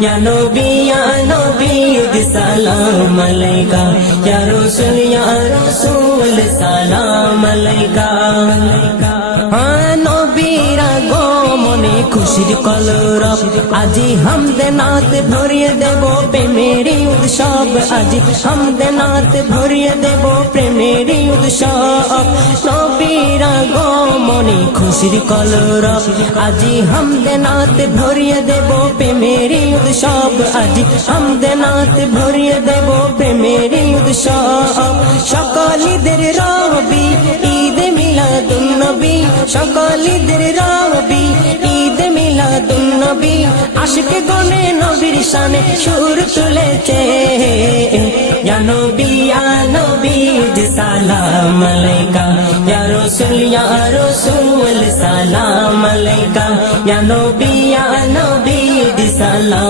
या नबी सलाम अलैका या रसूल सलाम अलैका नबीरा गो मने खुशिर कलरब আজি হামদে নাত ভরিয়ে দেব প্রেমেরই উৎসব আজি হামদে নাত ভরিয়ে দেব প্রেমেরই উৎসব নবীরা গো মনে খুশির কলরব আজি হামদে নাত ভরিয়ে দেব প্রেমেরই উৎসব আজি হামদে নাত ভরিয়ে দেব প্রেমেরই উৎসব সকল ঈদের রবি ঈদ মিলাদুন নবী সকল ঈদের রবি ঈদ মিলাদুন নবী আশিক গনে নবীর শানে সুর তুলেছে ইয়া নবী সালাম আলাইকা ইয়া রাসূল সালাম আলাইকা ইয়া নবী সালাম